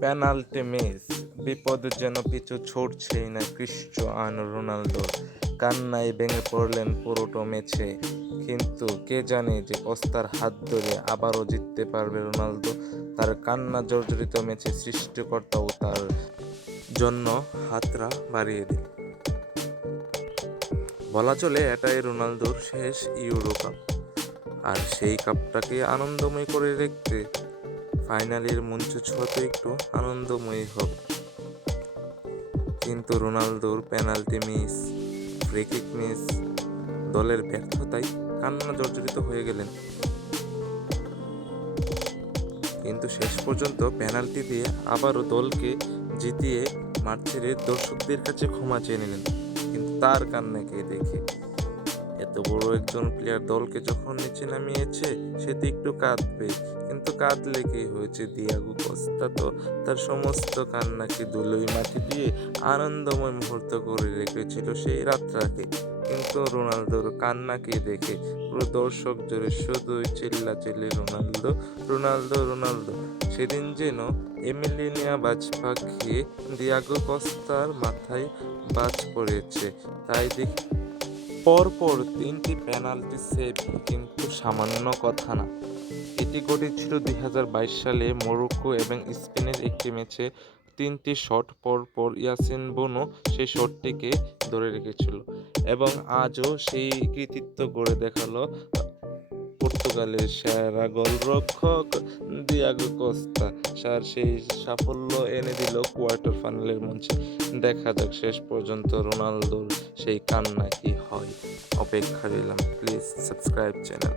Penalty miss, বিপদ যেন পিছু ছুটছেই না ক্রিস্টিয়ানো রোনালদো। কান্নায় ভেঙে পড়লেন পুরোটা ম্যাচে, কিন্তু কে জানে যে কস্তার হাত ধরে আবারও জিততে পারবে রোনালদো। তার কান্না জর্জরিত ম্যাচে সৃষ্টিকর্তাও তার জন্য হাতরা বাড়িয়ে দিল। বলা চলে এটাই রোনালদোর শেষ ইউরো কাপ, আর সেই কাপটাকে আনন্দময় করে রাখতে ফাইনালের মঞ্চ ছোঁয়াতে একটু আনন্দময়ী হোক। কিন্তু রোনালদোর penalty miss, free kick miss, দলের ব্যর্থতায় কান্না জর্জরিত হয়ে গেলেন। কিন্তু শেষ পর্যন্ত পেনাল্টি দিয়ে আবারও দলকে জিতিয়ে মাঠ ছেড়ে দর্শকদের কাছে ক্ষমা চেয়ে নিলেন। কিন্তু তার কান্নাকে দেখে এত বড় একজন প্লেয়ার দলকে যখন নিচে নামিয়েছে, সে তো একটু কাঁদবে, কিন্তু কাঁদলে কি হয়েছে? দিয়াগো কস্তা তো তার সমস্ত কান্নাকে ধুলোয় মাটি দিয়ে আনন্দময় মুহূর্ত করে রেখেছিল সেই রাতটাকে। কিন্তু রোনালদোর কান্নাকে দেখে পুরো দর্শক জুড়ে শুধুই চিল্লাচিল্লি রোনালদো, রোনালদো, রোনালদো। সেদিন যেন এমিলিয়ানো বাজ পাখি দিয়াগো কস্তার মাথায় বাজ পড়েছে। তাই দেখি পরপর 3টি পেনাল্টি সেভ কিন্তু সামান্য কথা না। এটি ঘটেছিল 2022 সালে মরক্কো এবং স্পেনের একটি ম্যাচে। 3টি শট পরপর ইয়াসিন বোনো সেই শটটিকে ধরে রেখেছিল, এবং আজও সেই কৃতিত্ব গড়ে দেখালো পর্তুগালের সেরা গোলরক্ষক দিয়াগো কস্তা। সেই সাফল্য এনে দিল কোয়ার্টার ফাইনালের মঞ্চে। দেখা যাক শেষ পর্যন্ত রোনালদোর সেই কান্না কি হয়। অপেক্ষা রইলাম। Please subscribe channel.